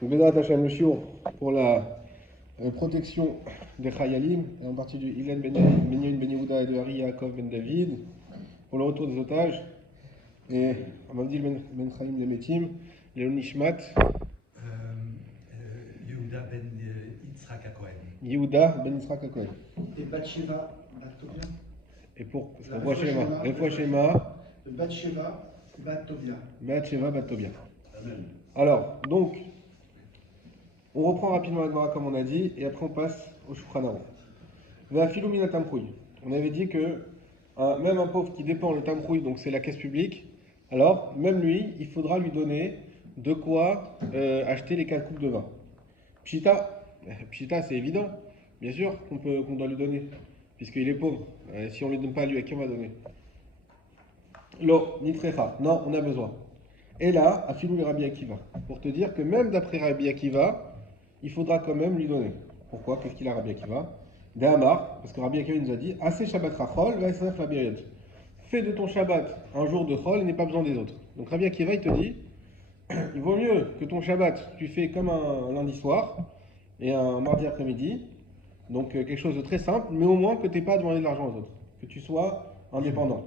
Bédat Hachem, le shiur pour la protection des Chayalim, et en partie du Ilan Benyamin Ben Yehuda et de Hari Yaakov Ben David, pour le retour des otages, et Amandil Ben Chaim Lemetim, Léon Nishmat, Yehuda Ben Yitzhak HaKohen. Yehuda Ben Yitzhak HaKohen. Et Bathsheba, Bat-Tovia. Et pour La Refoua Shema, Bathsheba, Bat-Tovia. Bathsheba Bat Tobia. Alors, donc, on reprend rapidement la Gemara comme on a dit, et après on passe au Shulchan Aruch. Ve'afilu min hatamchouy. On avait dit que même un pauvre qui dépend le tamchouy, donc c'est la caisse publique, alors même lui, il faudra lui donner de quoi acheter les 4 coupes de vin. Pshita, Pshita c'est évident, bien sûr qu'on doit lui donner, puisqu'il est pauvre. Si on ne lui donne pas à lui, à qui on va donner? Lo, nitrecha, non, on a besoin. Et là, afilu le Rabbi Akiva, pour te dire que même d'après Rabbi Akiva, il faudra quand même lui donner. Pourquoi? Qu'est-ce qu'il a Rabbi Akiva? D'Amar, parce que Rabbi Akiva nous a dit assez Shabbat Rachol, va la période. Fais de ton Shabbat un jour de Chol et n'aie pas besoin des autres. Donc Rabbi Akiva, il te dit il vaut mieux que ton Shabbat, tu fais comme un lundi soir et un mardi après-midi, donc quelque chose de très simple, mais au moins que tu n'aies pas à demander de l'argent aux autres, que tu sois indépendant.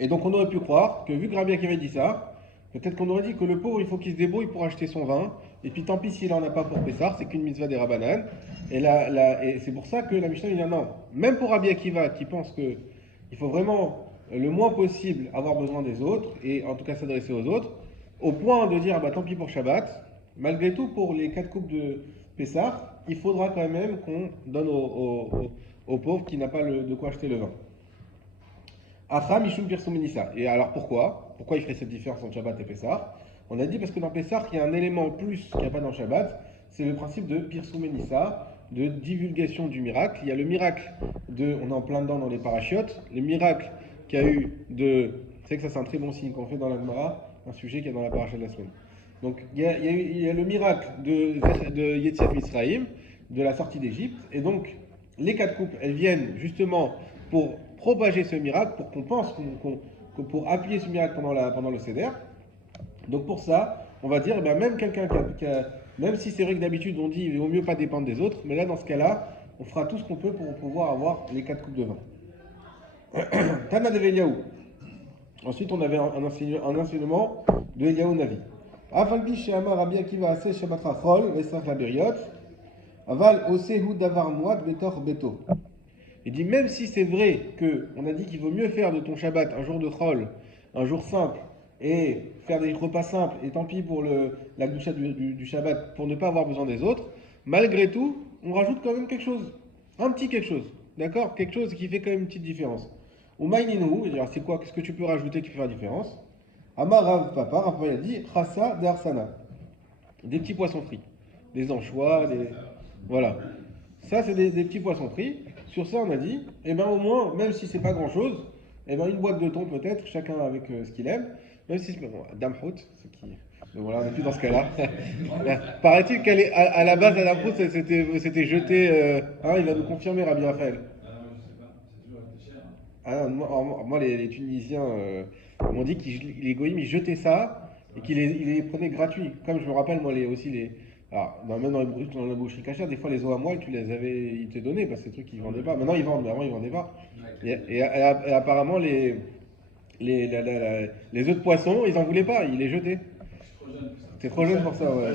Et donc on aurait pu croire que vu que Rabbi Akiva dit ça, peut-être qu'on aurait dit que le pauvre, il faut qu'il se débrouille pour acheter son vin, et puis tant pis s'il n'en a pas pour Pessar, c'est qu'une mitzvah des Rabbanan. Et c'est pour ça que la Mishnah dit non, même pour Rabbi Akiva qui pense qu'il faut vraiment le moins possible avoir besoin des autres, et en tout cas s'adresser aux autres, au point de dire tant pis pour Shabbat, malgré tout pour les 4 coupes de Pessar, il faudra quand même qu'on donne au pauvre qui n'a pas de quoi acheter le vin. Acha Mishum Pirsum Menissa. Et alors pourquoi? Pourquoi il ferait cette différence entre Shabbat et Pessah? On a dit parce que dans Pessah, il y a un élément en plus qu'il n'y a pas dans Shabbat, c'est le principe de Pirsum Menissa, de divulgation du miracle. Il y a le miracle on est en plein dedans dans les parachutes, le miracle qu'il y a eu de. C'est que ça c'est un très bon signe qu'on fait dans la Gemara, un sujet qu'il y a dans la paracha de la semaine. Donc il y a le miracle de Yetziat Mitzrayim, de la sortie d'Égypte, et donc les 4 coupes, elles viennent justement pour propager ce miracle, pour qu'on pense pour appuyer ce miracle pendant le Seder. Donc pour ça, on va dire, même quelqu'un même si c'est vrai que d'habitude on dit il vaut mieux pas dépendre des autres, mais là dans ce cas-là, on fera tout ce qu'on peut pour pouvoir avoir les 4 coupes de vin. Tana de Eliaou. Ensuite, on avait un enseignement de Eliaou Navi. Afalbi she'amar Rabbi Akiva aseh Shabbat Rachol ve'srach la beriot, aval osehu davar muad betor beto. Il dit même si c'est vrai qu'on a dit qu'il vaut mieux faire de ton Shabbat un jour de Chol, un jour simple, et faire des repas simples, et tant pis pour la gdusha du Shabbat, pour ne pas avoir besoin des autres, malgré tout, on rajoute quand même quelque chose, un petit quelque chose, d'accord? Quelque chose qui fait quand même une petite différence. Ou maïninou, c'est quoi? Qu'est-ce que tu peux rajouter qui fait la différence? Amar Rav Papa, Rav Papa il a dit Chassa de Arsana, des petits poissons frits, des anchois, voilà. Ça, c'est des petits poissons frits. Sur ça, on a dit, au moins, même si c'est pas grand-chose, une boîte de thon peut-être, chacun avec ce qu'il aime, même si c'est Damhout, donc voilà, on n'est plus dans ce cas-là. Paraît-il à la base, la Damhout, c'était jeté, il va nous confirmer, Rabbi Raphaël. Moi, les Tunisiens m'ont dit que les goïms, ils jetaient ça, et qu'ils les prenaient gratuits. Comme je me rappelle, moi, alors, même dans la boucherie cachère, des fois les os à moelle, ils te donnaient parce que c'est des trucs qu'ils ne vendaient pas. Maintenant ils vendent, mais avant ils ne vendaient pas. Et apparemment les œufs de poisson, ils n'en voulaient pas, ils les jetaient. T'es trop jeune pour ça, ouais.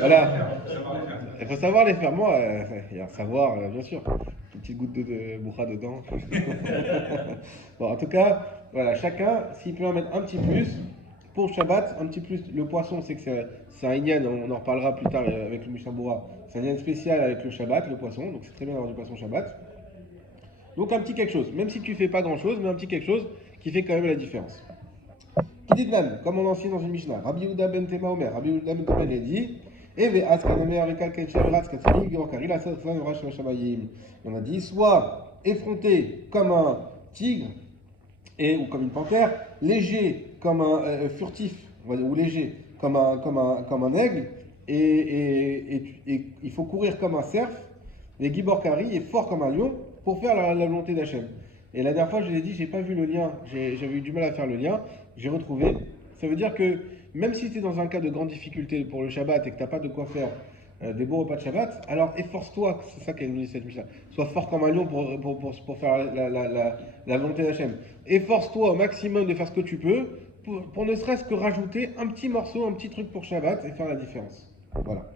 Voilà. Il faut savoir les faire. Moi, il y a un savoir, bien sûr. Une petite goutte de boucha dedans. Bon, en tout cas, voilà, chacun, s'il peut en mettre un petit plus. Pour Shabbat, un petit plus, le poisson, c'est que c'est un inyan, on en reparlera plus tard avec le Mishnah Berurah. C'est un inyan spécial avec le Shabbat, le poisson, donc c'est très bien d'avoir du poisson Shabbat. Donc un petit quelque chose, même si tu fais pas grand chose, mais un petit quelque chose qui fait quand même la différence. Qui dit Nan, comme on enseigne dans une Mishnah, Rabbi Yehuda ben Tema Omer, Rabbi Yehuda ben Tema il a dit, on a dit, soit effronté comme un tigre, ou comme une panthère, léger comme un furtif, ou léger comme un aigle, et il faut courir comme un cerf, et Gibor Kari est fort comme un lion pour faire la volonté d'Hachem. Et la dernière fois, je l'ai dit, j'ai pas vu le lien, j'avais eu du mal à faire le lien, j'ai retrouvé. Ça veut dire que même si tu es dans un cas de grande difficulté pour le Shabbat et que tu n'as pas de quoi faire des beaux repas de Shabbat, alors efforce-toi, c'est ça qu'elle nous dit cette Mishnah, sois fort comme un lion pour faire la volonté d'Hachem. Efforce-toi au maximum de faire ce que tu peux pour ne serait-ce que rajouter un petit morceau, un petit truc pour Shabbat et faire la différence. Voilà.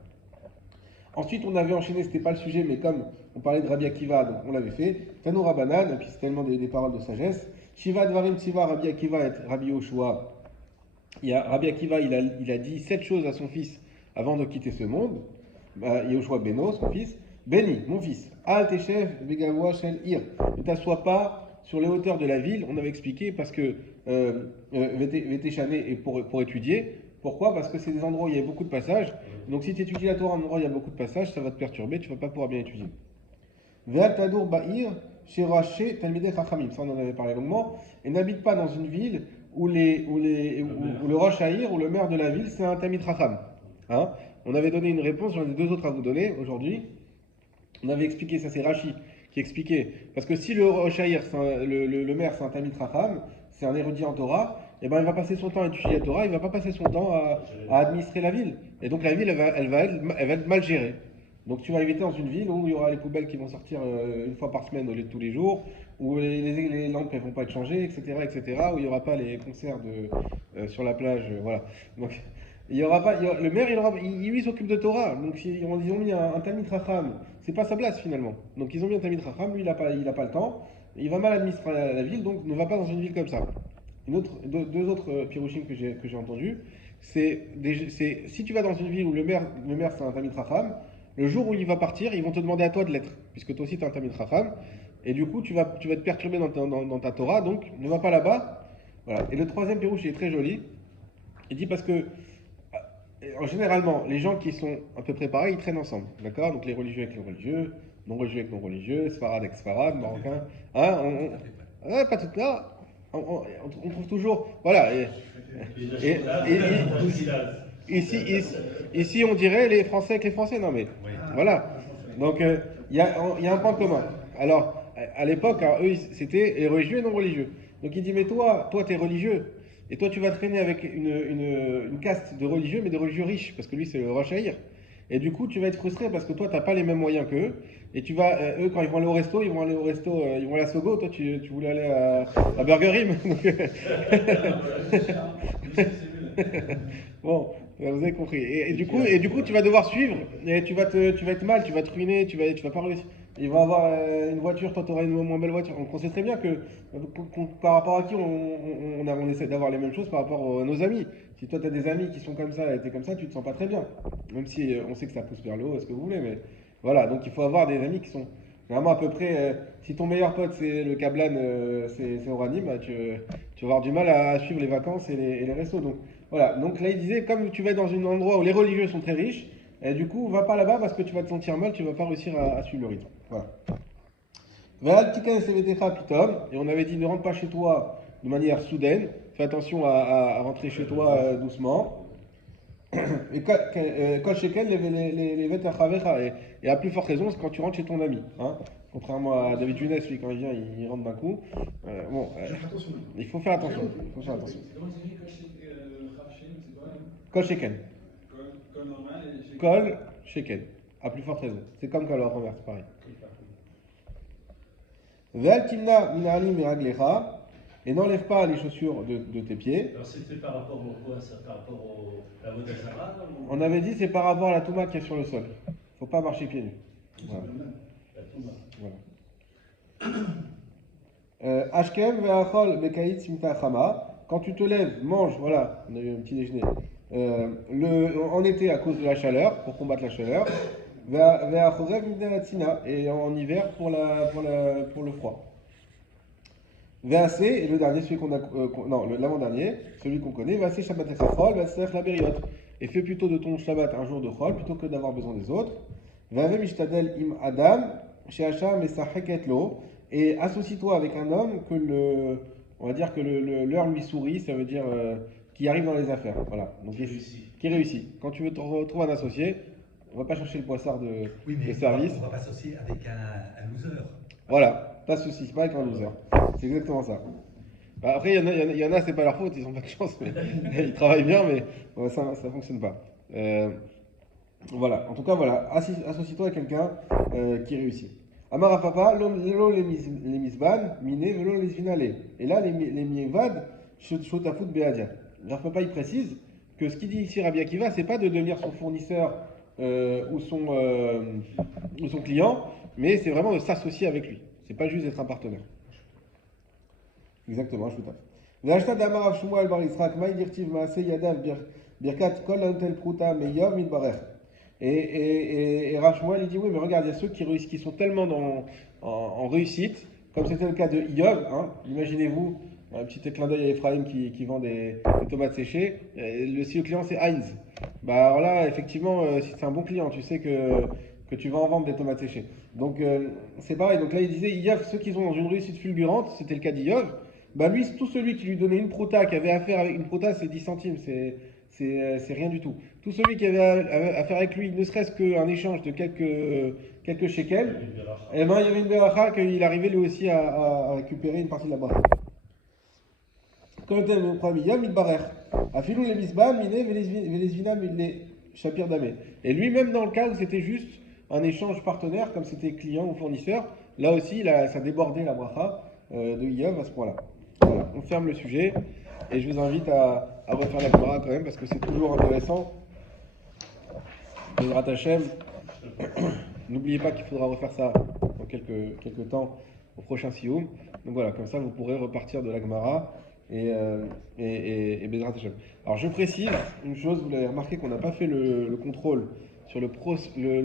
Ensuite, on avait enchaîné, c'était pas le sujet, mais comme on parlait de Rabbi Akiva, donc on l'avait fait. Tanou Rabbanan, et puis c'est tellement des paroles de sagesse. Shiva Dvarim Tziva Rabbi Akiva et Rabbi Yoshua. Rabbi Akiva, il a dit 7 choses à son fils avant de quitter ce monde. Yoshua Beno, son fils. Béni, mon fils. Al Teshev Begavoa Shel Ir. Ne t'assois pas sur les hauteurs de la ville. On avait expliqué parce que Vétéchané est pour étudier. Pourquoi? Parce que c'est des endroits où il y a beaucoup de passages. Donc si tu étudies la Torah à un endroit où il y a beaucoup de passages, ça va te perturber, tu ne vas pas pouvoir bien étudier. Ve'al tadur ba'ir sheraché talmidei chachamim. Ça on en avait parlé longuement. Et n'habite pas dans une ville où le Rosh Haïr, ou le maire de la ville, c'est un Talmid Chacham. Hein? On avait donné une réponse, j'en ai 2 autres à vous donner aujourd'hui. On avait expliqué, ça c'est Rashi qui expliquait. Parce que si le Rosh Haïr, le maire, c'est un Talmid Chacham, c'est un érudit en Torah, et ben il va passer son temps à étudier la Torah, il ne va pas passer son temps à administrer la ville. Et donc la ville, elle va être mal gérée. Donc tu vas éviter dans une ville où il y aura les poubelles qui vont sortir une fois par semaine au lieu de tous les jours, où les lampes ne vont pas être changées, etc., où il n'y aura pas les concerts sur la plage, voilà. Donc il y aura pas, le maire, lui s'occupe de Torah. Donc ils ont mis un Talmid Chacham, c'est pas sa place finalement. Donc ils ont mis un Talmid Chacham, lui il n'a pas le temps, il va mal administrer la ville, donc ne va pas dans une ville comme ça. Deux autres pirouchim que j'ai entendus, c'est si tu vas dans une ville où le maire c'est un Talmid Chacham, le jour où il va partir, ils vont te demander à toi de l'être, puisque toi aussi tu es un Talmid Chacham, et du coup tu vas être perturbé dans ta Torah, donc ne va pas là-bas. Voilà. Et le troisième pirouche est très joli, il dit parce que généralement les gens qui sont à peu près pareils, ils traînent ensemble, d'accord? Donc les religieux avec les religieux, non religieux avec non religieux, Sfarad avec Sfarad, Marocain, hein, pas tout là. On trouve toujours, voilà. Ici, on dirait les Français avec les Français, non mais, voilà. Donc, il y a un point commun. Alors, à l'époque, eux, c'était les religieux et non religieux. Donc, il dit, mais toi, tu es religieux, et toi, tu vas traîner avec une caste de religieux, mais de religieux riches, parce que lui, c'est le Rosh Haïr. Et du coup, tu vas être frustré parce que toi, tu n'as pas les mêmes moyens qu'eux. Et tu vas, eux, quand ils vont aller au resto, ils vont aller à Sogo. Toi, tu voulais aller à Burger Rim. Bon, vous avez compris. Et du coup, tu vas devoir suivre. Et tu vas être mal, tu vas te ruiner, tu vas pas réussir. Il va avoir une voiture, toi, tu auras une moins belle voiture. Donc, on sait très bien que par rapport à qui on essaie d'avoir les mêmes choses par rapport à nos amis. Si toi, tu as des amis qui sont comme ça et tu es comme ça, tu te sens pas très bien. Même si on sait que ça pousse vers le haut, ce que vous voulez. Mais voilà, donc il faut avoir des amis qui sont vraiment à peu près. Si ton meilleur pote, c'est le Kablan, c'est Oranim, bah, tu vas avoir du mal à suivre les vacances et les restos. Donc voilà, donc là, il disait, comme tu vas être dans un endroit où les religieux sont très riches, et du coup, va pas là-bas parce que tu vas te sentir mal, tu vas pas réussir à suivre le rythme. Voilà. Et on avait dit, ne rentre pas chez toi de manière soudaine. Fais attention à rentrer chez toi doucement. Et Kol Shekel, et à plus forte raison, c'est quand tu rentres chez ton ami. Hein. Contrairement à David Younes, lui, quand il vient, il rentre d'un coup. Il faut faire attention. Kol Shekel. Kol Shekel. À plus forte raison. C'est comme quand on renverse, pareil. Ve'al timna minali miraglecha. Et n'enlève pas les chaussures de tes pieds. Alors c'était par rapport au quoi ça? Par rapport à la Vodazara? On avait dit c'est par rapport à la touma qui est sur le sol. Il ne faut pas marcher pieds nus. Voilà. La touma. Voilà. Ashkem ve'achol bekaït simta chama. Quand tu te lèves, mange, voilà, on a eu un petit déjeuner. En été à cause de la chaleur, pour combattre la chaleur. Ve'achorev midnatina. Et en hiver pour le froid. VAC, et le dernier, celui l'avant-dernier, celui qu'on connaît, VAC Shabbat Echachol, VAC la Beriot. Et fais plutôt de ton Shabbat un jour de Chol plutôt que d'avoir besoin des autres. VAV Mishtadel im Adam, Sheacham Mesacheket lo. Et associe-toi avec un homme on va dire que l'heure lui sourit, ça veut dire qui arrive dans les affaires. Voilà. Donc qui réussit. Quand tu veux te retrouver un associé, on va pas chercher le poissard de service. On va pas s'associer avec un loser. Voilà, pas de soucis, c'est pas avec un loser. C'est exactement ça. Bah, après, il y en a, c'est pas leur faute, ils ont pas de chance, mais ils travaillent bien, mais ouais, ça fonctionne pas. Euh, voilà, en tout cas, voilà, associe-toi à quelqu'un qui réussit. Amara papa, lo les misban, miné, velo les vinale. Et là, les mivad, shotafut beadia. Rav papa, il précise que ce qu'il dit ici, Rabbi Akiva, c'est pas de devenir son fournisseur ou son client, mais c'est vraiment de s'associer avec lui. C'est pas juste d'être un partenaire. Exactement, je vous tape. V'achta d'amar Rav Shmuel bar Yitzhak, maï dirtiv maaseh yadav birkat kol antel pruta meyov mitbarech. Et Rav Shmuel, il dit oui, mais regarde, il y a ceux qui réussissent, qui sont tellement en réussite, comme c'était le cas de Iyov, hein. Imaginez-vous, un petit clin d'œil à Ephraim qui vend des tomates séchées. Si le client c'est Heinz, bah alors là, effectivement, si c'est un bon client, tu sais que tu vas en vendre des tomates séchées. Donc c'est pareil. Donc là, il disait Iyov, ceux qui sont dans une réussite fulgurante, c'était le cas d'Iyov. Bah lui, tout celui qui lui donnait une prouta, qui avait affaire avec une prouta, c'est 10 centimes, c'est rien du tout. Tout celui qui avait affaire avec lui, ne serait-ce qu'un échange de quelques shekels, eh ben, il y avait une beracha qu'il arrivait lui aussi à récupérer une partie de la bracha. Quand on le premier yom, il barère. Afilou les misbah, miné, velesvina, les chapir damé. Et lui-même, dans le cas où c'était juste un échange partenaire, comme c'était client ou fournisseur, là aussi, ça débordait la bracha de Yov à ce point-là. Voilà, on ferme le sujet et je vous invite à refaire la Gemara quand même parce que c'est toujours intéressant. Bezrat Hashem, n'oubliez pas qu'il faudra refaire ça dans quelques temps au prochain Sioum. Donc voilà, comme ça vous pourrez repartir de la Gemara et Bezrat Hashem. Alors je précise une chose, vous l'avez remarqué qu'on n'a pas fait le contrôle sur le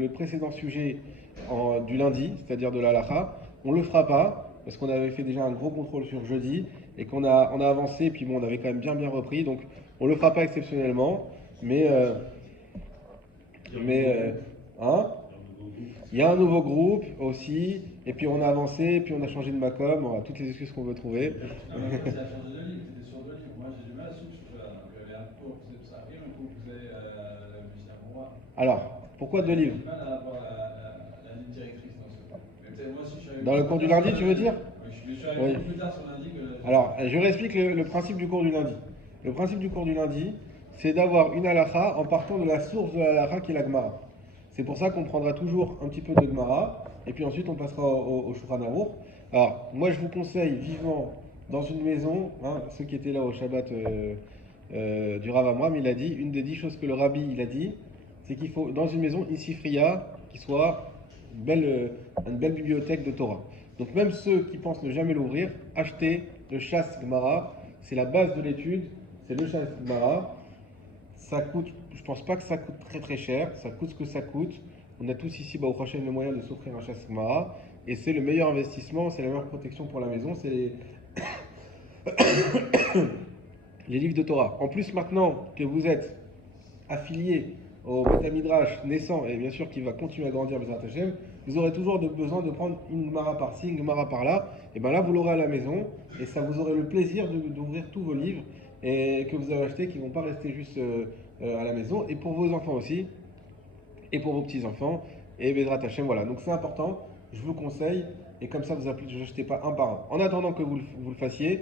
précédent sujet du lundi, c'est-à-dire de la halakha. On ne le fera pas parce qu'on avait fait déjà un gros contrôle sur jeudi et qu'on a avancé, puis bon, on avait quand même bien repris, donc on le fera pas exceptionnellement, mais hein, il y a un nouveau groupe aussi, et puis on a avancé, puis on a changé de Macom, on a toutes les excuses qu'on veut trouver. Non, mais en fait, c'est la chance de livre, c'était sur deux livres. Moi, j'ai du mal à suivre ce là. Donc, il y avait un cours que vous savez, un cours que vous avez la Mishnah pour moi. Alors, pourquoi deux livres? J'ai du mal à avoir la ligne directrice dans ce cours. Mais peut-être moi aussi, je suis arrivé Dans le cours du lundi, tu veux dire? Oui, je suis arrivé beaucoup plus tard sur lundi que. Alors, je réexplique le principe du cours du lundi. Le principe du cours du lundi, c'est d'avoir une halakha en partant de la source de la halakha qui est la Gemara. C'est pour ça qu'on prendra toujours un petit peu de Gemara, et puis ensuite on passera au Shulchan Aruch. Alors, moi je vous conseille vivement, dans une maison, hein, ceux qui étaient là au Shabbat du Rav Amram, il a dit, une des 10 choses que le Rabbi il a dit, c'est qu'il faut, dans une maison, une sifriya, qui soit une belle bibliothèque de Torah. Donc même ceux qui pensent ne jamais l'ouvrir, achetez le Shas Gemara, c'est la base de l'étude, c'est le Shas Gemara. Ça coûte, je pense pas que ça coûte très cher, ça coûte ce que ça coûte. On a tous ici, au prochain le moyen de s'offrir un Shas Gemara, et c'est le meilleur investissement, c'est la meilleure protection pour la maison, c'est les livres de Torah. En plus, maintenant que vous êtes affilié au Beth Midrash naissant, et bien sûr qui va continuer à grandir Bezrat Hashem, vous aurez toujours besoin de prendre une Gemara par-ci, une Gemara par-là, et bien là vous l'aurez à la maison, et ça vous aurez le plaisir d'ouvrir tous vos livres et que vous avez achetés, qui ne vont pas rester juste à la maison, et pour vos enfants aussi, et pour vos petits-enfants, et Bezrat Hashem, voilà. Donc c'est important, je vous conseille, et comme ça vous n'achetez pas un par un. En attendant que vous le fassiez,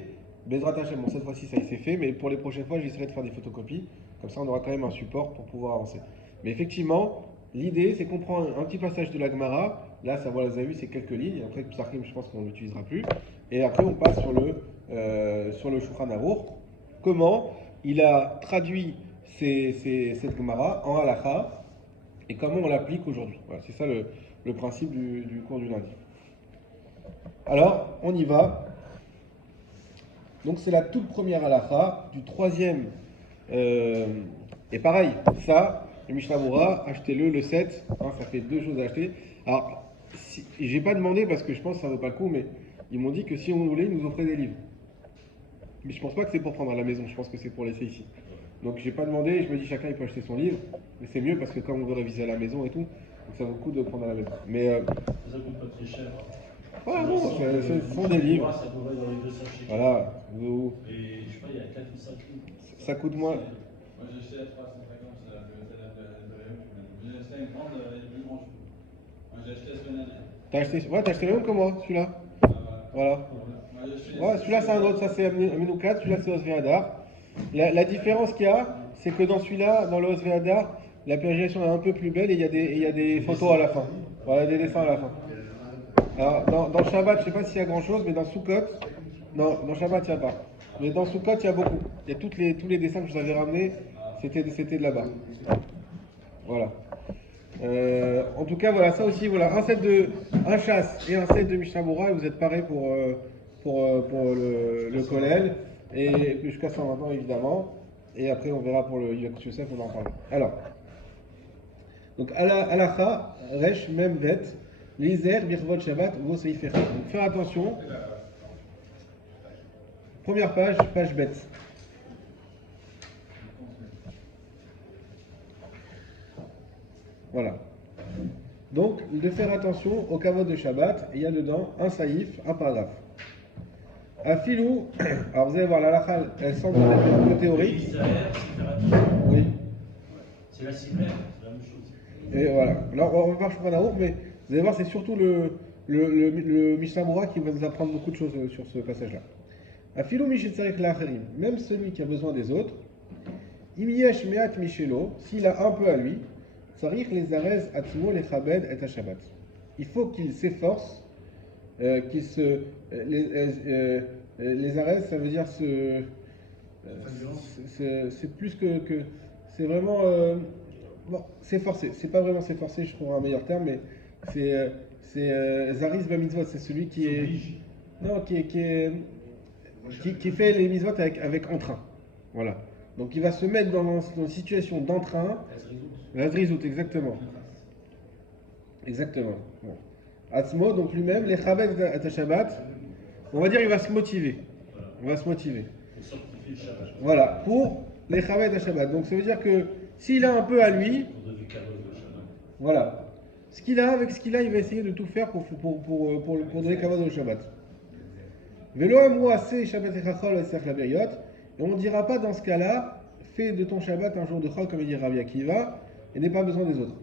Bezrat Hashem, bon cette fois-ci ça y s'est fait, mais pour les prochaines fois j'essaierai de faire des photocopies, comme ça on aura quand même un support pour pouvoir avancer. Mais effectivement, l'idée c'est qu'on prend un petit passage de la Gemara, là ça vous avez vu c'est quelques lignes, après Psachim je pense qu'on ne l'utilisera plus, et après on passe sur le Shulchan Aruch. Comment il a traduit cette Gemara en halakha et comment on l'applique aujourd'hui. Voilà, c'est ça le principe du cours du lundi. Alors, on y va. Donc c'est la toute première halakha du troisième. Et pareil, ça, le Mishnah Moura, achetez-le le 7, hein, ça fait deux choses à acheter. Alors, j'ai pas demandé parce que je pense que ça vaut pas le coup, mais ils m'ont dit que si on voulait, ils nous offraient des livres. Mais je pense pas que c'est pour prendre à la maison, je pense que c'est pour laisser ici. Donc j'ai pas demandé, je me dis chacun il peut acheter son livre, mais c'est mieux parce que quand on veut réviser à la maison et tout, donc ça vaut le coup de prendre à la maison. Mais Ça coûte pas très cher. voilà, non, ce sont des livres. Ça pourrait dans les 200 shekels. Voilà, Et je sais pas, il y a 4 ou 5 livres. ça coûte moins. Moi, j'ai acheté à 350, c'est la bibliothèque de Réunion. J'ai acheté une grande, elle est plus grande. Moi, j'ai acheté la semaine dernière. T'as acheté le même que moi, celui-là. Voilà. Moi, Ouais, celui-là c'est un autre, ça c'est Amenukat, celui-là c'est Osvé Hadar. La différence qu'il y a, c'est que dans celui-là, dans le Osvé Hadar, la périodisation est un peu plus belle et il y a des photos à la fin. Voilà, des dessins à la fin. Alors, dans Shabbat, je sais pas s'il y a grand chose, mais dans Sukkot, non, dans Shabbat, il n'y a pas. Mais dans Sukkot, il y a beaucoup. Il y a tous les dessins que je vous avais ramenés, c'était de là-bas. Voilà. En tout cas, voilà, ça aussi, voilà, un chasse et un set de Mishnah Berurah, et vous êtes parés pour le Kollel, et jusqu'à ça maintenant, évidemment. Et après, on verra pour le Yekut Yosef, on en parle. Alors, donc, Alacha, Resh, Memvet, Lizer, Birvot Shabbat, Vo Seif Echad. Donc, faire attention. Première page bête. Voilà. Donc, de faire attention au kavod de Shabbat, il y a dedans un saïf, un paragraphe. À filou, alors vous allez voir, la halakha, elle semble être un peu théorique. Israël, c'est faire attention. Oui. C'est la cible, c'est la même chose. Et voilà. Là, on va voir Shulchan Aruch, mais vous allez voir, c'est surtout le Mishnah Berurah qui va nous apprendre beaucoup de choses sur ce passage-là. À filou mishitzarek la'acherim, même celui qui a besoin des autres, imiesh meat mishelo, s'il a un peu à lui, tzarich les arez atzmo lechabed et Shabbat. Il faut qu'il s'efforce, qu'il se. Les arès, ça veut dire c'est plus que c'est vraiment. Bon, s'efforcer. C'est pas vraiment s'efforcer, je trouve un meilleur terme, mais c'est Zariz Bamitzvot, c'est celui qui est. Non, qui fait les mitzvot avec entrain. Voilà. Donc il va se mettre dans une situation d'entrain. La Zrizout, exactement. Exactement. Bon. Atzmo, donc lui-même, les Chabed et Shabbat, on va dire il va se motiver. On va se motiver. Voilà, pour les Chabed et Shabbat. Donc ça veut dire que s'il a un peu à lui, voilà. Ce qu'il a, avec ce qu'il a, il va essayer de tout faire pour donner Kavod au Shabbat. Velo amrou assez Shabbat et Chachol et Sech la Beriot. Et on ne dira pas dans ce cas-là, fais de ton Shabbat un jour de Chol, comme il dit Rabbi Akiva, et n'aie pas besoin des autres.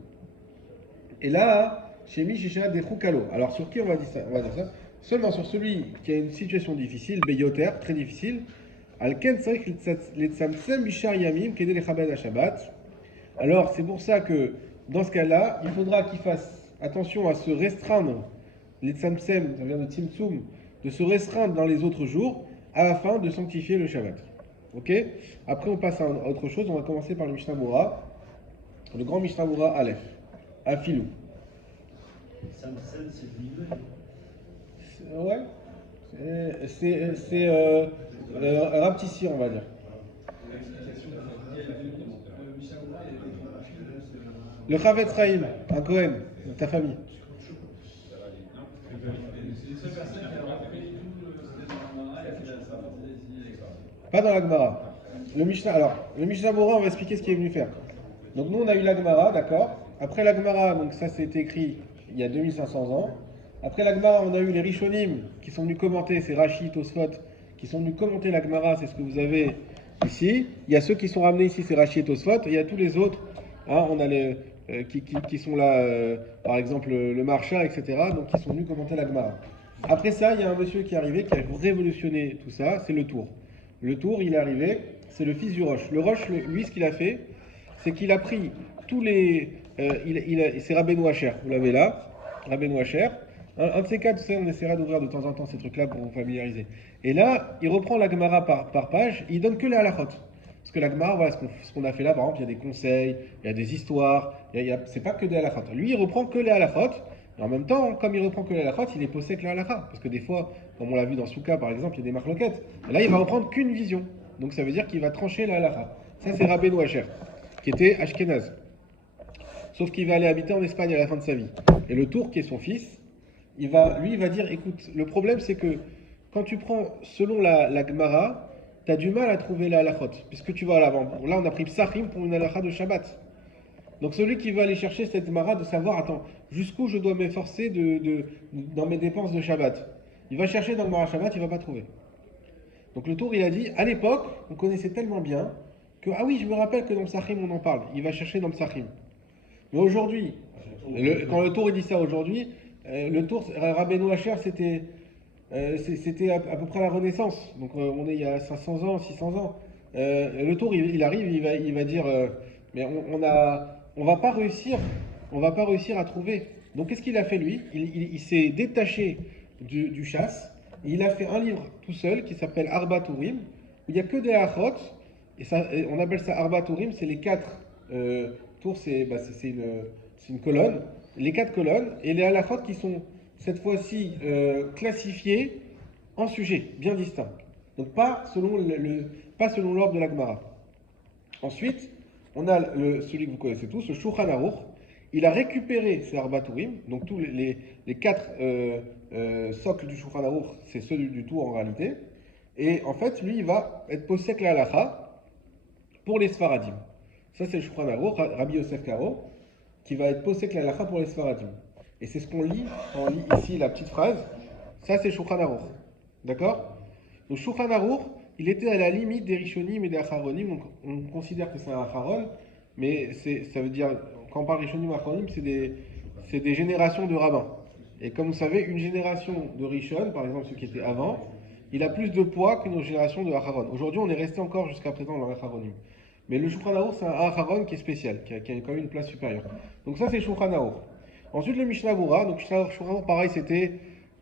Et là, chez Mishisha des Choukalo. Alors sur qui on va dire ça? Seulement sur celui qui a une situation difficile, Beyoter, très difficile. Alken Tzarich les Tzamtzem Bishar Yamim, Kedé les Chabad à Shabbat. Alors c'est pour ça que dans ce cas-là, il faudra qu'il fasse attention à se restreindre, les Tzamtzem, ça vient de Tzimtzum, de se restreindre dans les autres jours, afin de sanctifier le Shabbat. Ok? Après on passe à autre chose, on va commencer par le Mishnah Berurah, le grand Mishnah Berurah Aleph, Afilou. Samson, c'est vide. Ouais, c'est rapetissir, on va dire. Le Chavetz Chaim, un Cohen, de ta famille. Pas dans la Gemara. Le Mishnah Berurah, on va expliquer ce qu'il est venu faire. Donc nous, on a eu la Gemara, d'accord. Après la Gemara, donc ça c'était écrit il y a 2500 ans. Après la Gemara, on a eu les Rishonim qui sont venus commenter, c'est Rashi, Tosfot, qui sont venus commenter la Gemara, c'est ce que vous avez ici. Il y a ceux qui sont ramenés ici, c'est Rashi et Tosfot, et il y a tous les autres, hein, on a les, qui sont là, par exemple le Marsha, etc., donc qui sont venus commenter la Gemara. Après ça, il y a un monsieur qui est arrivé, qui a révolutionné tout ça, c'est le Tour. Le Tour, il est arrivé, c'est le fils du Roche. Le Roche, lui, ce qu'il a fait, c'est qu'il a pris tous les... c'est Rabbeinu Asher, vous l'avez là, Rabbeinu Asher. Un de ces quatre, on essaiera d'ouvrir de temps en temps ces trucs-là pour vous familiariser. Et là, il reprend la Gemara par page, il donne que les halachot. Parce que la Gemara, voilà ce qu'on a fait là, par exemple, il y a des conseils, il y a des histoires, c'est pas que des halachot. Lui, il reprend que les halachot, et en même temps, comme il reprend que les halachot, il est possède la halakha. Parce que des fois, comme on l'a vu dans Souka par exemple, il y a des marloquettes. Et là, il va reprendre qu'une vision. Donc ça veut dire qu'il va trancher la halakha. Ça, c'est Rabbeinu Asher, qui était Ashkenaz. Sauf qu'il va aller habiter en Espagne à la fin de sa vie. Et le Tour, qui est son fils, il va dire, écoute, le problème c'est que quand tu prends selon la Gemara, tu as du mal à trouver la halachot, puisque tu vas à l'avant. Là, on a pris Psachim pour une halakha de Shabbat. Donc celui qui va aller chercher cette Gemara, de savoir, attends, jusqu'où je dois m'efforcer dans mes dépenses de Shabbat. Il va chercher dans le Gemara Shabbat, il ne va pas trouver. Donc le Tour, il a dit, à l'époque, on connaissait tellement bien que, ah oui, je me rappelle que dans Psachim, on en parle. Il va chercher dans Psachim. Mais aujourd'hui, quand le Tour il dit ça aujourd'hui, le Tour, Rabbeinu Asher, c'était C'était à peu près la Renaissance. Donc on est il y a 500 ans, 600 ans. Le tour, il arrive, il va dire, mais on va pas réussir à trouver. Donc qu'est-ce qu'il a fait lui? Il s'est détaché du chasse. Et il a fait un livre tout seul qui s'appelle Arba Turim, où il n'y a que des halachot. Et on appelle ça Arba Turim, c'est les quatre tours, c'est une colonne. Les quatre colonnes et les halachot qui sont cette fois-ci classifiés en sujets bien distincts. Donc pas selon l'ordre de la Gemara. Ensuite, on a celui que vous connaissez tous, le Shulchan Aruch. Il a récupéré ces Arba Turim, donc tous les quatre socles du Shulchan Aruch, c'est ceux du tour en réalité. Et en fait, lui, il va être posek la halacha pour les Sfaradim. Ça, c'est le Shulchan Aruch, Rabbi Yosef Karo, qui va être posek la halacha pour les Sfaradim. Et c'est ce qu'on lit, quand on lit ici la petite phrase. Ça, c'est Shulchan Aruch. D'accord? Donc, Shulchan Aruch, il était à la limite des Rishonim et des Acharonim. Donc, on considère que c'est un Acharon, mais ça veut dire, quand on parle Rishonim et Acharonim, c'est des générations de rabbins. Et comme vous savez, une génération de Rishon, par exemple ceux qui étaient avant, il a plus de poids qu'une génération de Acharon. Aujourd'hui, on est resté encore jusqu'à présent dans l'Acharonim. Mais le Shulchan Aruch, c'est un Acharon qui est spécial, qui a quand même une place supérieure. Donc, ça, c'est Shulchan Aruch. Ensuite, le Mishnah Bura. Donc, Shulchan Aruch, pareil, c'était,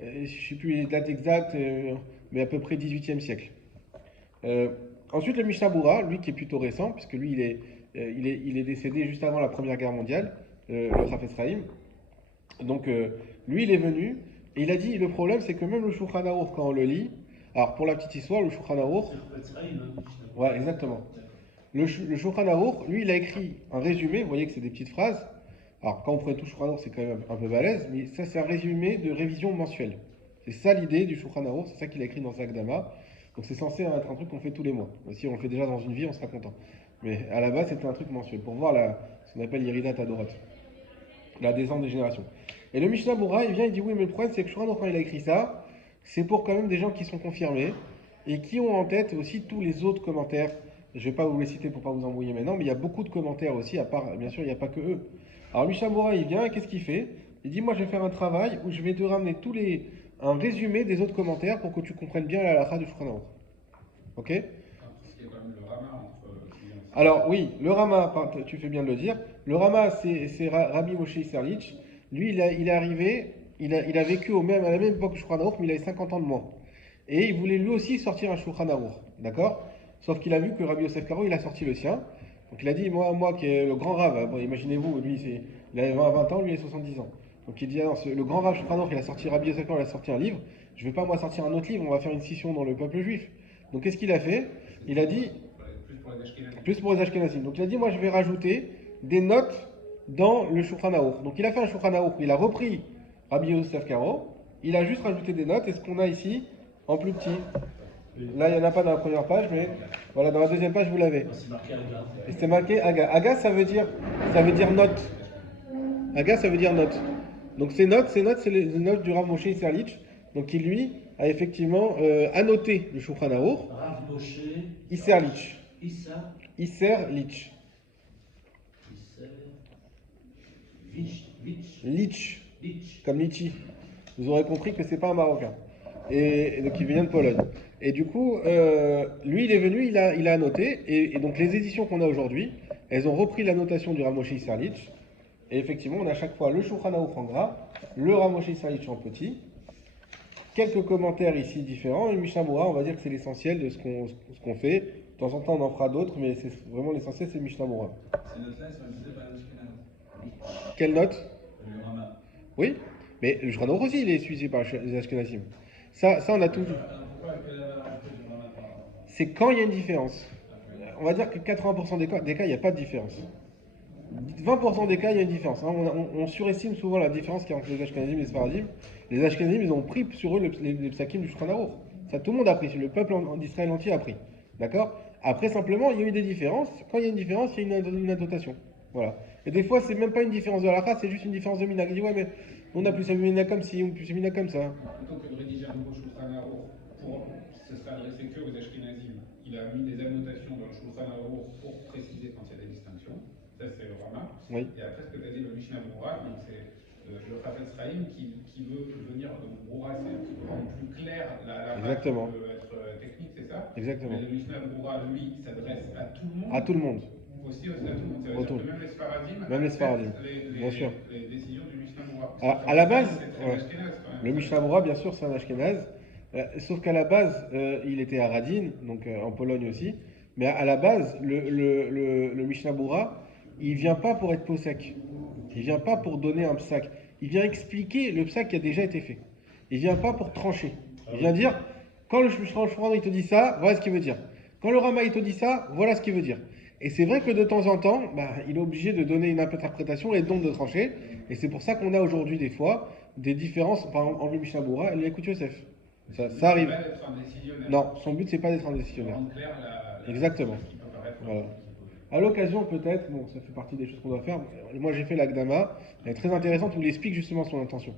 je ne sais plus les dates exactes, mais à peu près 18e siècle. Ensuite, le Mishnah Bura, lui qui est plutôt récent, puisque lui, il est décédé juste avant la Première Guerre mondiale, le Chafetz Chaim. Donc, lui, il est venu, et il a dit, le problème, c'est que même le Shulchan Aruch, quand on le lit, alors pour la petite histoire, le Shulchan Aruch... Ouais, exactement. Le Shulchan Aruch, lui, il a écrit un résumé, vous voyez que c'est des petites phrases. Alors, quand on prend tout Shulchan Aruch, c'est quand même un peu balèze, mais ça, c'est un résumé de révision mensuelle. C'est ça l'idée du Shulchan Aruch, c'est ça qu'il a écrit dans sa Akdama. Donc, c'est censé être un truc qu'on fait tous les mois. Si on le fait déjà dans une vie, on sera content. Mais à la base, c'était un truc mensuel, pour voir ce qu'on appelle l'Iridat Adorot, la descente des générations. Et le Mishnah Bura, il vient, il dit oui, mais le problème, c'est que Shulchan Aruch, quand il a écrit ça, c'est pour quand même des gens qui sont confirmés et qui ont en tête aussi tous les autres commentaires. Je ne vais pas vous les citer pour ne pas vous embrouiller maintenant, mais il y a beaucoup de commentaires aussi, à part, bien sûr, il n'y a pas que eux. Alors, Mishnah Bura, il vient, et qu'est-ce qu'il fait? Il dit, moi, je vais faire un travail où je vais te ramener un résumé des autres commentaires pour que tu comprennes bien la halakha du Shulchan Aruch. Ok? Parce qu'il y a quand même le Rama entre. Alors, oui, le Rama, tu fais bien de le dire. Le Rama, c'est Rabbi Moshe Isserlich. Lui, il est arrivé, il a vécu à la même époque que Shulchan Aruch, mais il avait 50 ans de moins. Et il voulait lui aussi sortir un Shulchan Aruch. D'accord? Sauf qu'il a vu que Rabbi Yosef Karo, il a sorti le sien. Donc il a dit, moi qui est le grand rave, bon, imaginez-vous, lui, il avait 20 ans, lui, il a 70 ans. Donc il dit, ah, non, le grand rave Shulchan Aruch, il a sorti Rabbi Yosef Karo, il a sorti un livre. Je ne vais pas, moi, sortir un autre livre, on va faire une scission dans le peuple juif. Donc qu'est-ce qu'il a fait? Il a dit, plus pour les Ashkenazim. Donc il a dit, moi, je vais rajouter des notes dans le Shulchan Aruch. Donc il a fait un Shulchan Aruch, il a repris Rabbi Yosef Karo, il a juste rajouté des notes, et ce qu'on a ici, en plus petit. Là, il n'y en a pas dans la première page, mais voilà, dans la deuxième page, vous l'avez. C'est marqué Aga. Et c'est marqué Aga. Aga, ça veut dire note. Aga, ça veut dire note. Donc ces notes, c'est les notes du Rav Moshe Isserlich, donc qui lui a effectivement annoté le Shulchan Aruch. Rav Moshe Isserlich. Issa Isserlich. Lich. Lich, comme litchi. Vous aurez compris que c'est pas un Marocain. Et donc il vient de Pologne. Et du coup, lui, il est venu, il a annoté. Et donc les éditions qu'on a aujourd'hui, elles ont repris la notation du Rav Moshe Isserlich. Et effectivement, on a à chaque fois le Shulchan Aruch en gras, le Rav Moshe Isserlich en petit. Quelques commentaires ici différents. Et le Mishnah Bura, on va dire que c'est l'essentiel de ce qu'on fait. De temps en temps, on en fera d'autres, mais c'est vraiment l'essentiel, c'est le Mishnah Bura. Ces notes-là, elles sont utilisées par les Ashkenazim. Quelle note? Le Rama. Oui, mais le Shulchan Aruch aussi, il est utilisé par les Ashkenazim. Ça, on a tout vu. Pourquoi quelle est la valeur ajoutée du Rama par rapport? C'est quand il y a une différence. On va dire que 80% des cas, il n'y a pas de différence. 20% des cas, il y a une différence. Hein. On surestime souvent la différence qu'il y a entre les Ashkenazim et les Sfaradim. Les Ashkenazim, ils ont pris sur eux les psakim du Shulchan Aruch. Ça, tout le monde a pris. Le peuple d'Israël entier a pris. D'accord? Après, simplement, il y a eu des différences. Quand il y a une différence, il y a une annotation. Voilà. Et des fois, c'est même pas une différence de halakha, c'est juste une différence de minag. Il dit, ouais, mais on a plus un minag comme ci, on a plus un minag comme ça. Plutôt que de rédiger un nouveau Shulchan Aruch, ce serait adressé que aux Ashkenazim. Il a mis des annotations dans le Shulchan Aruch pour préciser quand il y a des distinctions. Ça, c'est le Rama. Oui. Et après, ce que tu as dit, le Mishnah Bura, donc c'est le Chafetz Chaim qui veut venir, donc Broura, c'est un petit peu rendre plus clair la Exactement. peut être technique, c'est ça? Exactement. Mais le Mishnah Broura, lui, s'adresse à tout le monde. À tout le monde. Aussi à tout le monde. Ça veut dire que même les Sfaradim, Même les Sfaradim, acceptent bien sûr. les décisions du Mishnah Broura. À la base, c'est très ouais. ashkénaze, quand même. Le Mishnah Bora, bien sûr, c'est un Ashkénaze. Sauf qu'à la base, il était à Radin, donc en Pologne aussi. Mais à la base, le Mishnah Bora, il vient pas pour être posek. Il vient pas pour donner un psak. Il vient expliquer le psak qui a déjà été fait. Il vient pas pour trancher. Il vient dire, quand le Shulchan il te dit ça, voilà ce qu'il veut dire. Quand le Rama il te dit ça, voilà ce qu'il veut dire. Et c'est vrai que de temps en temps, il est obligé de donner une interprétation et donc de trancher. Et c'est pour ça qu'on a aujourd'hui des fois des différences, par exemple, entre le Mishnah Bora et le Yekut Yosef. Ça arrive. C'est pas d'être un décisionnaire. Non, son but c'est pas d'être un décisionnaire. Rendre clair Exactement. ce qui peut paraître. Voilà. À l'occasion, peut-être, bon, ça fait partie des choses qu'on doit faire. Moi, j'ai fait l'Agdama, elle est très intéressante où il explique justement son intention.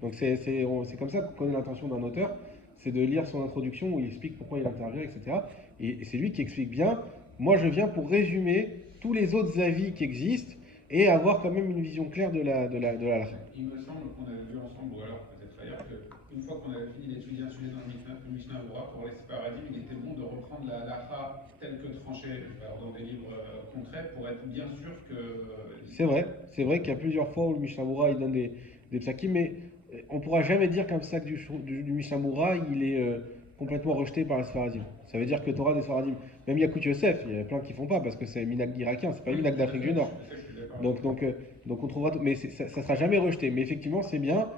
Donc, c'est comme ça qu'on connaît l'intention d'un auteur, c'est de lire son introduction où il explique pourquoi il intervient, etc. Et c'est lui qui explique bien. Moi, je viens pour résumer tous les autres avis qui existent et avoir quand même une vision claire de la halakha. Il me semble qu'on avait vu ensemble, ou alors peut-être ailleurs, qu'une fois qu'on avait fini d'étudier un sujet dans le Mishnah Bora, pour les Sfaradim, il était bon de reprendre la halakha telle que tranchée dans des livres concrets pour être bien sûr que. C'est vrai qu'il y a plusieurs fois où le Mishnah Bora il donne des psakim, mais on ne pourra jamais dire qu'un psak du Mishnah Bora il est complètement rejeté par les Sfaradim. Ça veut dire que tu auras des Sfaradim. Même Yekut Yosef, il y a plein qui font pas parce que c'est Minag irakien, c'est pas Minag d'Afrique du Nord. Donc on trouvera tout, mais ça sera jamais rejeté. Mais effectivement, c'est bien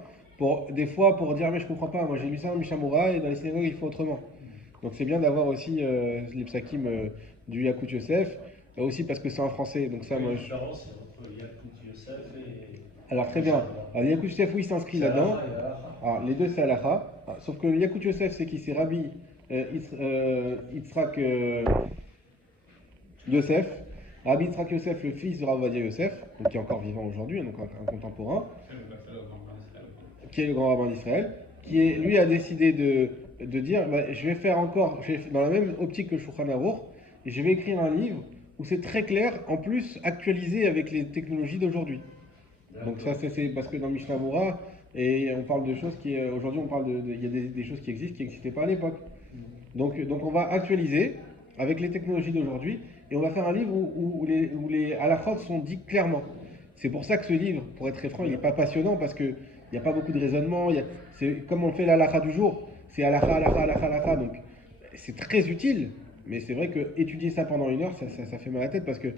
des fois pour dire mais je comprends pas, moi j'ai lu ça dans Mishnah Bora et dans les synagogues il faut autrement. Donc c'est bien d'avoir aussi les psakim du Yekut Yosef, aussi parce que c'est en français. Donc ça, moi, La différence entre Yekut Yosef et. Alors très bien. Alors Yekut Yosef, oui, il s'inscrit là-dedans. C'est halakha. Alors, les deux c'est halakha. Sauf que le Yekut Yosef, c'est qui? C'est Rabbi Yitzhak Yosef. Rabbi Yitzhak Yosef, le fils de Rav Ovadia Yosef, donc qui est encore vivant aujourd'hui, donc un contemporain, qui est le grand rabbin d'Israël, qui lui a décidé de dire je vais faire encore, dans la même optique que le Shulchan Aruch, et je vais écrire un livre où c'est très clair, en plus actualisé avec les technologies d'aujourd'hui. Donc ça c'est parce que dans Mishnah Bora, et on parle de choses qui aujourd'hui on parle il y a des choses qui existent qui n'existaient pas à l'époque. Donc on va actualiser avec les technologies d'aujourd'hui et on va faire un livre où les halakhot sont dits clairement. C'est pour ça que ce livre, pour être très franc, il n'est pas passionnant parce qu'il n'y a pas beaucoup de raisonnement. C'est comme on fait l'halakha du jour, c'est halakha. Donc c'est très utile, mais c'est vrai que étudier ça pendant une heure, ça fait mal à la tête parce que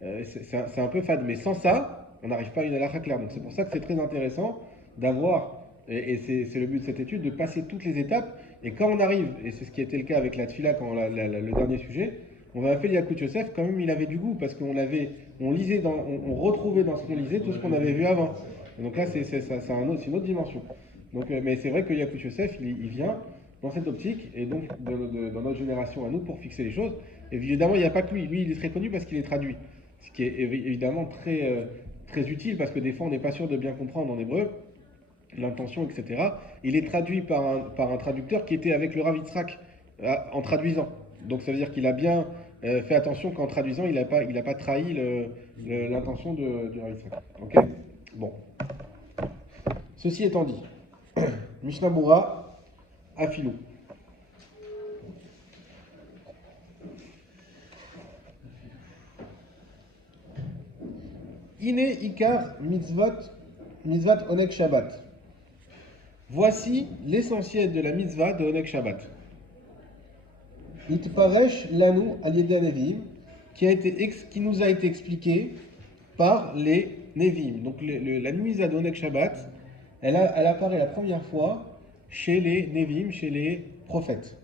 c'est un peu fade. Mais sans ça, on n'arrive pas à une halakha claire. Donc c'est pour ça que c'est très intéressant d'avoir, et c'est le but de cette étude, de passer toutes les étapes. Et quand on arrive, et c'est ce qui était le cas avec la tfila, quand le dernier sujet, on avait fait le Yekut Yosef, quand même il avait du goût, parce qu'on lisait, on retrouvait dans ce qu'on lisait tout ce qu'on avait vu avant. Et donc là, c'est une autre dimension. Donc, mais c'est vrai que Yekut Yosef, il vient dans cette optique, et donc dans notre génération à nous, pour fixer les choses. Et évidemment, il n'y a pas que lui. Lui, il est très connu parce qu'il est traduit. Ce qui est évidemment très, très utile, parce que des fois, on n'est pas sûr de bien comprendre en hébreu l'intention, etc. Il est traduit par un traducteur qui était avec le Rav Yitzhak en traduisant. Donc ça veut dire qu'il a bien fait attention qu'en traduisant, il n'a pas trahi l'intention du Rav Yitzhak. Ok. Bon. Ceci étant dit, Mishnah Bora, Afilou. Ine Ikar Mitzvat Oneg Shabbat. Voici l'essentiel de la mitzvah de Oneg Shabbat. Itparesh Lanu Al-Yedei Nevi'im, qui nous a été expliqué par les Nevi'im. Donc la mitzvah de Oneg Shabbat, elle apparaît la première fois chez les Nevi'im, chez les prophètes.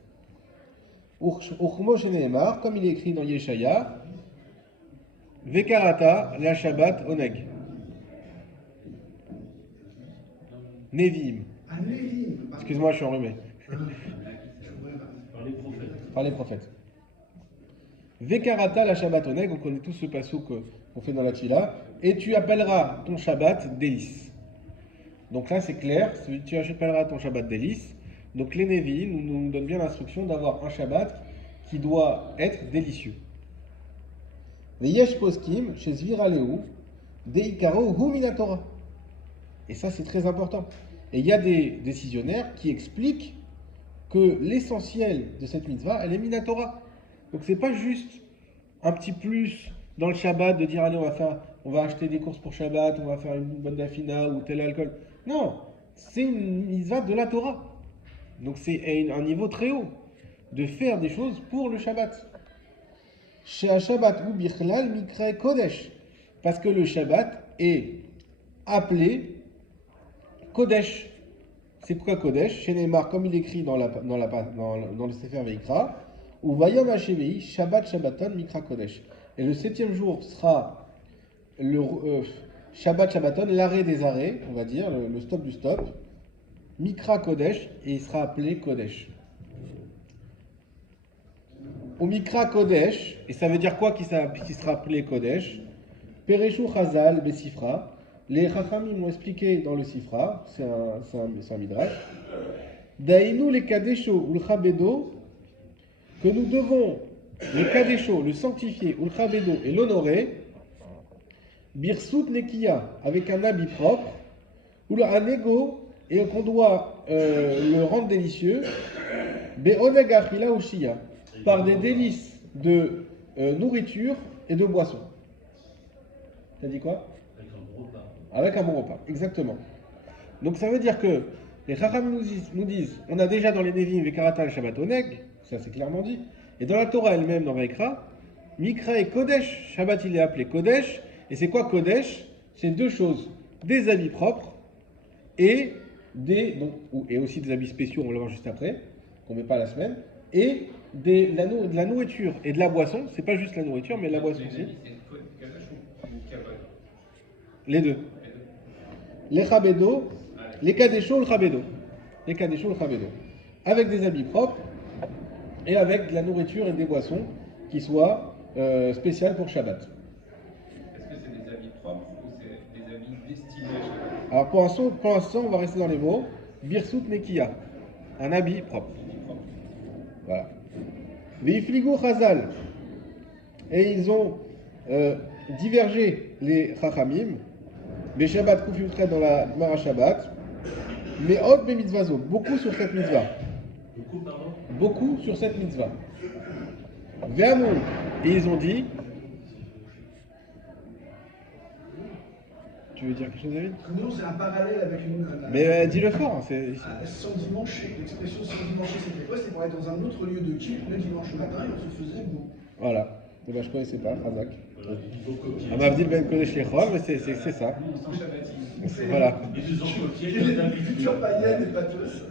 Uchmo Sheneemar, comme il est écrit dans Yeshaya, Vekarata la Shabbat Oneg. Nevi'im. Un Lévim. Excuse-moi, je suis enrhumé. Par les prophètes. Par les prophètes. Vekarata la Shabbat Oneg, on connaît tous ce passouk qu'on fait dans la Tchila, et tu appelleras ton Shabbat délice. Donc là c'est clair, tu appelleras ton Shabbat délice. Donc les Nevi'im nous donnent bien l'instruction d'avoir un Shabbat qui doit être délicieux. Veyesh poskim chez Zviraleu deikaro hu minatora. Et ça, c'est très important. Et il y a des décisionnaires qui expliquent que l'essentiel de cette mitzvah, elle est minatora. Donc c'est pas juste un petit plus dans le Shabbat de dire allez on va acheter des courses pour Shabbat, on va faire une bonne dafina ou tel alcool. Non, c'est une mitzvah de la Torah. Donc c'est un niveau très haut de faire des choses pour le Shabbat. Chez Shabbat ou Bichlal Mikra Kodesh, parce que le Shabbat est appelé Kodesh. C'est quoi Kodesh? Chez Neymar, comme il écrit dans le Sefer Veikra, ou Vayom Hashevei, Shabbat Shabbaton Mikra Kodesh. Et le 7e jour sera le Shabbat Shabbaton, l'arrêt des arrêts, on va dire, le stop du stop, Mikra Kodesh, et il sera appelé Kodesh. Au Mikra Kodesh, et ça veut dire quoi qui sera appelé Kodesh? Pereshu Chazal Besifra. Les Chachamim m'ont expliqué dans le Sifra, c'est un midrash. Daïnou les Kadesho ou le Chabedo, que nous devons le Kadesho, le sanctifier, ou le Chabedo et l'honorer, Birsut Nekiya, avec un habit propre, ou le Anego, et qu'on doit le rendre délicieux, Be'oneg Achila ou Shia, par des délices de nourriture et de boisson. T'as dit quoi? Avec un bon repas, exactement. Donc ça veut dire que les Chachamim nous disent, on a déjà dans les Nevim Vekarata le Shabbat Oneg, ça c'est clairement dit, et dans la Torah elle-même, dans Vaikra, Mikra et Kodesh, Shabbat il est appelé Kodesh, et c'est quoi Kodesh? C'est deux choses, des habits propres et aussi des habits spéciaux, on va le voir juste après, qu'on ne met pas la semaine, et de la nourriture et de la boisson, c'est pas juste la nourriture, mais la boisson aussi. Les deux. Les Chabedo, les Kadesho, le Chabedo. Les Kadesho, le Chabedo. Avec des habits propres et avec de la nourriture et des boissons qui soient spéciales pour Shabbat. Est-ce que c'est des habits propres ou c'est des habits destinés à Shabbat? Alors pour l'instant, on va rester dans les mots. Birsut Nekiya, un habit propre. Voilà. Veifligu Chazal. Et ils ont divergé les Chachamim. Les Shabbat Kufyutret dans la Mara Shabbat. Mais Od be mitzvazo, beaucoup sur cette mitzvah. Beaucoup sur cette mitzvah. Ve'amon, et ils ont dit. Tu veux dire quelque chose, David? Non, c'est un parallèle avec une. Mais dis-le fort. Sans dimanche, l'expression sans dimanche, c'était quoi? C'était pour être dans un autre lieu de culte le dimanche matin et on se faisait beau. Voilà. Eh ben, je ne connaissais pas, Razak. Amavdil Ben Kodesh Lechol, mais c'est ça. Voilà. Culture païenne et pathos.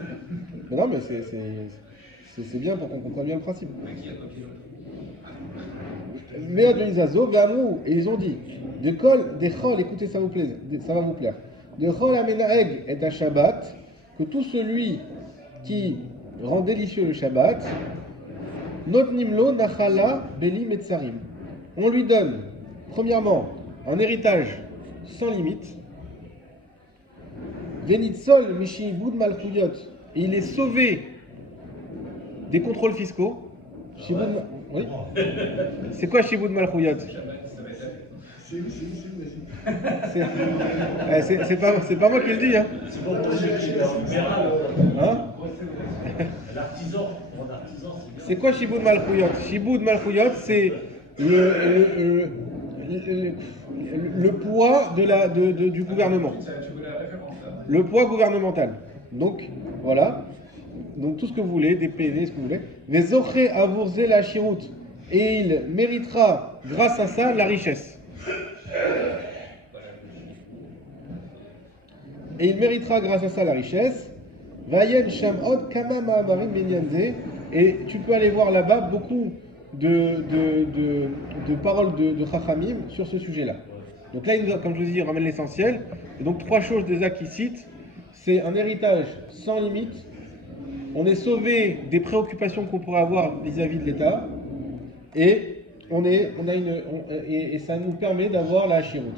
Mais non, mais c'est bien pour qu'on comprenne bien le principe. Mais Adonizazo, Ve'amrou, et ils ont dit, de Kol, des Chol, écoutez, ça va vous plaire. De Chol Amenaeg est à Shabbat, que tout celui qui rend délicieux le Shabbat, Notnimlo Nachala Beli Metzarim. On lui donne, premièrement, un héritage sans limite. Venitzol Mishibud Malchuyot. Et il est sauvé des contrôles fiscaux. Oui. C'est quoi Shibud Malchuyot? C'est pas moi qui le dis, hein. C'est bon pour les Hein? L'artisan, c'est quoi Shibud Malchuyot? Shibud Malchuyot, c'est le poids du gouvernement. Le poids gouvernemental. Donc, voilà. Donc, tout ce que vous voulez, des PD, ce que vous voulez. Vezoche avurze la shirut. Et il méritera, grâce à ça, la richesse. Et il méritera, grâce à ça, la richesse. Vayen shamod kama ma'amarim minyanze. Et tu peux aller voir là-bas beaucoup de paroles de Chachamim sur ce sujet-là. Donc là, il nous, comme je vous dis, il ramène l'essentiel. Et donc, trois choses déjà qu'il cite. C'est un héritage sans limite. On est sauvé des préoccupations qu'on pourrait avoir vis-à-vis de l'État. Et ça nous permet d'avoir la Hashirut.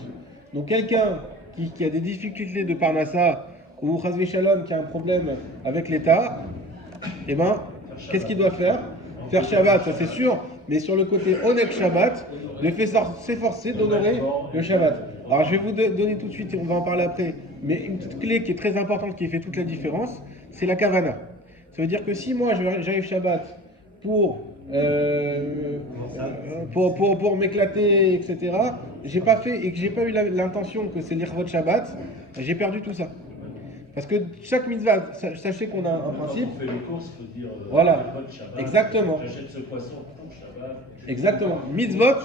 Donc quelqu'un qui a des difficultés de Parnassa ou Chazvé Shalom qui a un problème avec l'État, eh ben, qu'est-ce qu'il doit faire? Faire Shabbat, ça c'est sûr. mais sur le côté Oneg Shabbat, de s'efforcer d'honorer le Shabbat. Alors je vais vous donner tout de suite, on va en parler après, mais une petite clé qui est très importante, qui fait toute la différence, c'est la kavana. Ça veut dire que si moi j'arrive Shabbat pour m'éclater, etc., j'ai pas fait et que j'ai pas eu l'intention que c'est l'Irvot Shabbat, j'ai perdu tout ça. Parce que chaque mitzvah, sachez qu'on a un principe. Quand on fait les courses, il faut dire Voilà. Shabbat, Exactement. J'achète ce poisson pour Shabbat. Exactement. Mitzvot,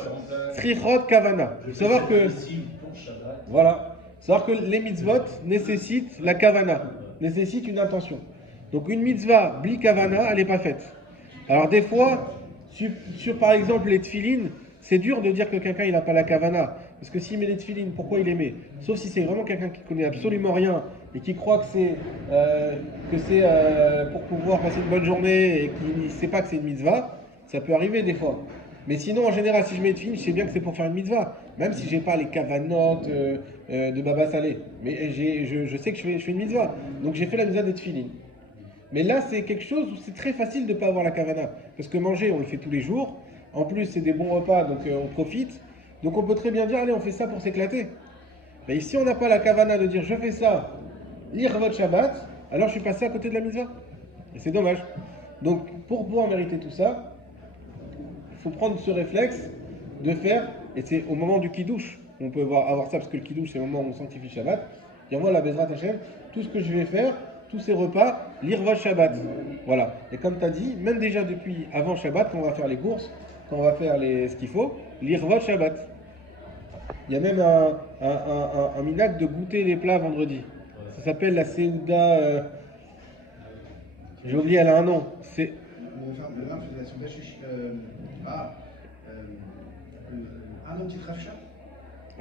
Srichot, Kavana. Il faut savoir que. Pour Shabbat. Voilà. Savoir que les mitzvot nécessitent la Kavana, nécessitent une intention. Donc une mitzvah, bli Kavana, elle n'est pas faite. Alors des fois, sur par exemple les tefilines, c'est dur de dire que quelqu'un il n'a pas la Kavana. Parce que s'il met les tefilines, pourquoi il les met? Sauf si c'est vraiment quelqu'un qui connaît absolument rien et qui croit que c'est pour pouvoir passer une bonne journée et qui ne sait pas que c'est une mitzvah, ça peut arriver des fois. Mais sinon, en général, si je mets les tefilines, je sais bien que c'est pour faire une mitzvah. Même si je n'ai pas les kavanotes de Baba Salé. Mais je sais que je fais une mitzvah. Donc j'ai fait la mitzvah des tefilines. Mais là, c'est quelque chose où c'est très facile de ne pas avoir la kavana. Parce que manger, on le fait tous les jours. En plus, c'est des bons repas, donc on profite. Donc on peut très bien dire, allez, on fait ça pour s'éclater. Mais ici, on n'a pas la kavana de dire, je fais ça, lire votre Shabbat, alors je suis passé à côté de la mitzvah. Et c'est dommage. Donc, pour pouvoir mériter tout ça, il faut prendre ce réflexe de faire, et c'est au moment du kiddush, on peut avoir ça, parce que le kiddush, c'est le moment où on sanctifie le Shabbat. Et on voit la Bezrat Hashem, tout ce que je vais faire, tous ces repas, lire votre Shabbat. Voilà. Et comme tu as dit, même déjà depuis avant Shabbat, quand on va faire les courses, quand on va faire ce qu'il faut, lire votre Shabbat. Il y a même un minhag de goûter les plats vendredi. Ça s'appelle la Seouda. J'ai oublié, elle a un nom. C'est. Un nom petit rafia.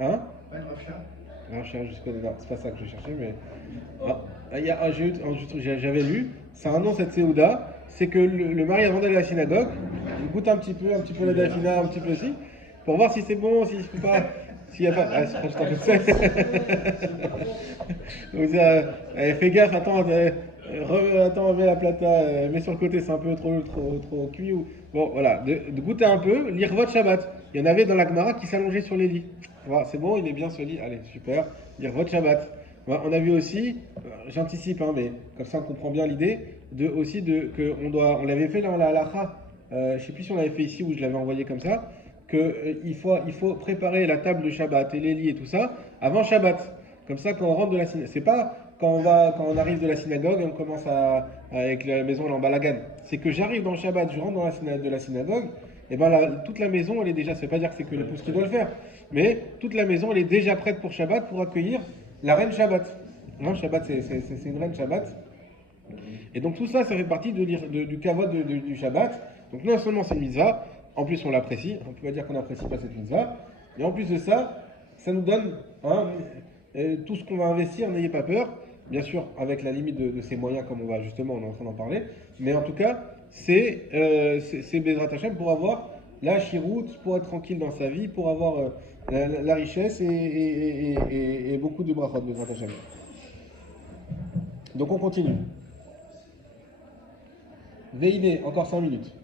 Hein? Pas une rafia. Rafia, je connais. Non, c'est pas ça que je cherchais, mais. J'avais lu. C'est un nom cette Seouda. C'est que le mari avant d'aller à la synagogue, il goûte un petit peu la dafina, un petit peu aussi, pour voir si c'est bon, s'il ne pas. S'il n'y a pas. Ah, je t'en fais. Fais gaffe, attends, mets la plata, mets sur le côté, c'est un peu trop cuit. Bon, voilà, de goûter un peu, lire votre Shabbat. Il y en avait dans la Gemara qui s'allongeaient sur les lits. Voilà, c'est bon, il est bien ce lit, allez, super, lire votre Shabbat. Voilà, on a vu aussi, j'anticipe, mais comme ça on comprend bien l'idée, on l'avait fait dans la halakha, je ne sais plus si on l'avait fait ici ou je l'avais envoyé comme ça, qu'il faut préparer la table de Shabbat et les lits et tout ça avant Shabbat. Comme ça, quand on rentre de la synagogue, c'est pas quand on arrive de la synagogue et on commence avec la maison en balagan. C'est que j'arrive dans le Shabbat, je rentre de la synagogue, et toute la maison, elle est déjà, ça ne veut pas dire que c'est que l'épouse qui doit le faire, mais toute la maison, elle est déjà prête pour Shabbat, pour accueillir la reine Shabbat. Non, Shabbat, c'est une reine Shabbat. Et donc tout ça, ça fait partie du kavod du Shabbat. Donc non seulement c'est une mitzvah, en plus on l'apprécie, on peut pas dire qu'on n'apprécie pas cette mitzvah, et en plus de ça, ça nous donne tout ce qu'on va investir, n'ayez pas peur, bien sûr avec la limite de ses moyens, comme on est en train d'en parler, mais en tout cas, c'est Bezrat Hashem pour avoir la chirout, pour être tranquille dans sa vie, pour avoir la richesse et beaucoup de brachot, Bezrat Hashem. Donc on continue. Veine, encore 5 minutes.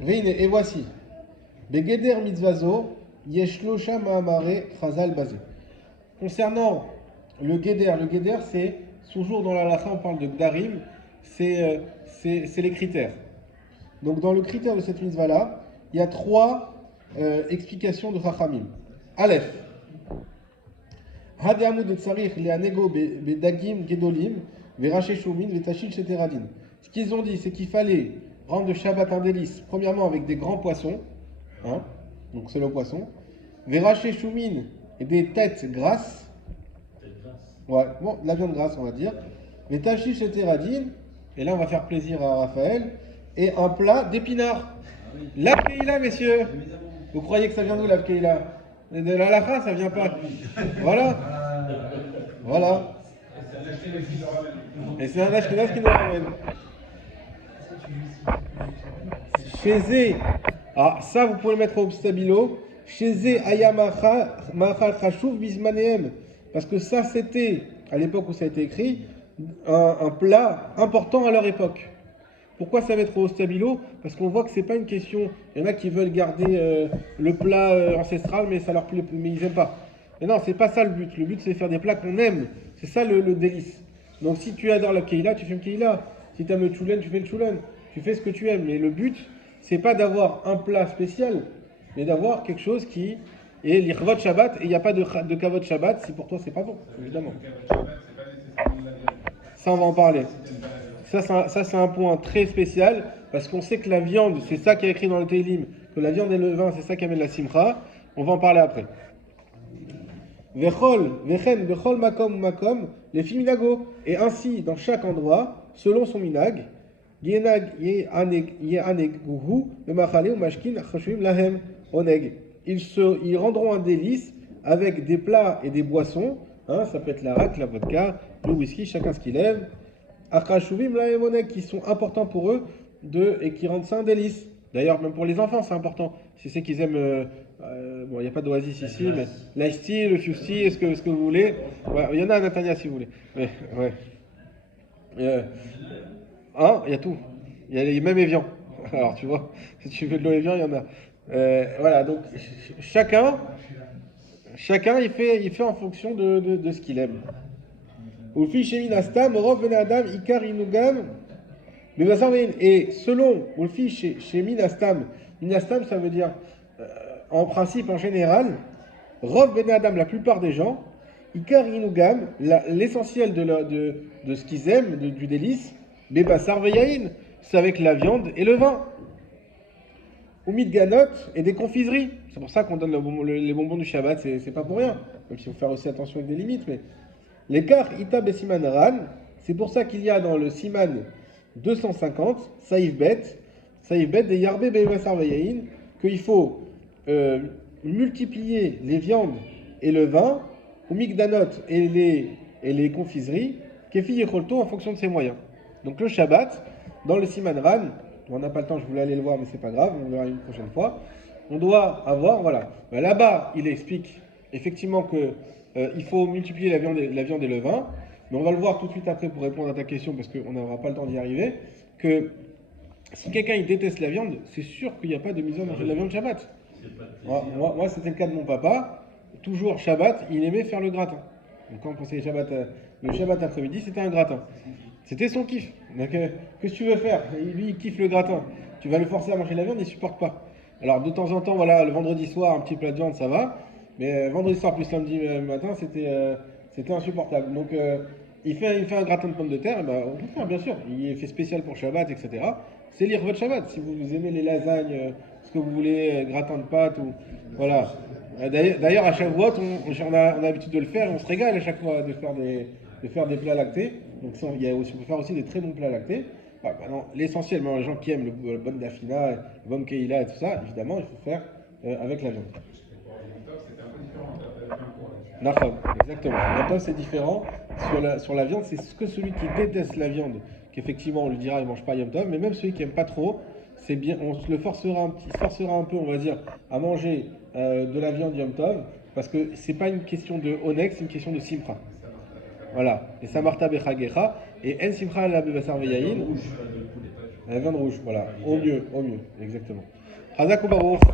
Veine, et voici. Begeder mitzvazo, yeshlosha ma'amare chazal bazé. Concernant le Geder c'est toujours dans la halakha, on parle de Gdarim, c'est les critères. Donc dans le critère de cette mitzvah-là, il y a 3 explications de Chachamim. Aleph. Hadamud et tsarich leanego bedagim gedolim veraché shumin vetachil sheteradin. Ce qu'ils ont dit, c'est qu'il fallait rendre le Shabbat un délice, premièrement avec des grands poissons, donc c'est le poisson, veraché shumin et des têtes grasses, ouais, bon, de la viande grasse on va dire, vetachil sheteradin, et là on va faire plaisir à Raphaël, et un plat d'épinards. L'Avkeïla, messieurs, vous croyez que ça vient d'où l'Avkeïla? De la halakha, ça vient pas. Voilà. Voilà. Et c'est un ashkenaz qui nous ramène. Chez ça vous pouvez le mettre au stabilo. Chez ayamacha machal chashuv bismanehem. Parce que ça c'était, à l'époque où ça a été écrit, un plat important à leur époque. Pourquoi ça va être au stabilo? Parce qu'on voit que c'est pas une question. Il y en a qui veulent garder le plat ancestral, mais ça leur plaît, mais ils aiment pas. Mais non, c'est pas ça le but. Le but, c'est de faire des plats qu'on aime. C'est ça le délice. Donc si tu adores la keila, tu fais une keila. Si tu aimes le choulen, tu fais le choulen. Tu fais ce que tu aimes. Mais le but, c'est pas d'avoir un plat spécial, mais d'avoir quelque chose qui est l'irvot Shabbat. Et il n'y a pas de kavod Shabbat si pour toi c'est pas bon, évidemment. C'est pas nécessairement de la viande. Ça, on va en parler. C'est une balade. Ça, c'est un point très spécial, parce qu'on sait que la viande, c'est ça qui est écrit dans le Teilim, que la viande et le vin, c'est ça qui amène la simcha. On va en parler après. Vechol makom, les fiminago. Et ainsi, dans chaque endroit, selon son minag, ils rendront un délice avec des plats et des boissons. Hein, ça peut être la rack, la vodka, le whisky, chacun ce qu'il aime. Qui sont importants pour eux et qui rendent ça un délice. D'ailleurs, même pour les enfants, c'est important. Si c'est qu'ils aiment. Bon, il n'y a pas d'oasis ici, mais l'ice tea, le fusti, est-ce que vous voulez? Ouais, il y en a à Natania si vous voulez. Mais, ouais. Hein, il y a tout. Il y a même Evian. Alors, tu vois, si tu veux de l'eau Evian, il y en a. Voilà, donc chacun il fait en fonction de ce qu'il aime. Et selon Minastam, ça veut dire en principe, en général, Rov Ben Adam, la plupart des gens, Ikar Inugam, l'essentiel de ce qu'ils aiment, du délice, Bebasar Veyain, c'est avec la viande et le vin. Ou Midganot et des confiseries. C'est pour ça qu'on donne les bonbons du Shabbat, c'est pas pour rien. Même s'il faut faire aussi attention avec des limites, mais. L'écart Itab et Siman Ran, c'est pour ça qu'il y a dans le Siman 250, Saïf Bet des Yarbé Bebasar Veyain, qu'il faut multiplier les viandes et le vin, ou Migdanot et les confiseries, Kefi Yecholto en fonction de ses moyens. Donc le Shabbat, dans le Siman Ran, on n'a pas le temps, je voulais aller le voir, mais c'est pas grave, on le verra une prochaine fois. On doit avoir, voilà. Ben là-bas, il explique effectivement que il faut multiplier la viande et le vin, mais on va le voir tout de suite après pour répondre à ta question, parce qu'on n'aura pas le temps d'y arriver, que si quelqu'un il déteste la viande, c'est sûr qu'il n'y a pas de mise à manger de la viande Shabbat. Moi, c'était le cas de mon papa. Toujours Shabbat, il aimait faire le gratin. Donc quand on pensait le Shabbat après-midi, c'était un gratin. C'était son kiff. Donc qu'est-ce que tu veux faire? Lui, il kiffe le gratin. Tu vas le forcer à manger la viande, il ne supporte pas. Alors de temps en temps, voilà, le vendredi soir, un petit plat de viande, ça va. Mais vendredi soir plus lundi matin, c'était insupportable. Donc il fait un gratin de pommes de terre, on peut faire bien sûr. Il est fait spécial pour Shabbat, etc. C'est lire votre Shabbat. Si vous aimez les lasagnes, ce que vous voulez, gratin de pâtes, ou voilà. D'ailleurs, à chaque fois, on a l'habitude de le faire. On se régale à chaque fois de faire des plats lactés. Donc ça, on peut faire aussi des très bons plats lactés. Maintenant, l'essentiel, les gens qui aiment le bon dafina, le bon keila et tout ça, évidemment, il faut faire avec la viande. Exactement. Maintenant, c'est différent. Sur la viande, c'est ce que celui qui déteste la viande, qu'effectivement on lui dira il mange pas Yom Tov, mais même celui qui aime pas trop, c'est bien, il se forcera un peu, on va dire, à manger de la viande Yom Tov, parce que c'est pas une question de onex, c'est une question de simcha. Voilà. Et samarta bechagecha et en simcha la bebasar veyayin. La viande rouge, voilà. Au mieux, exactement. Chazak ou baruch.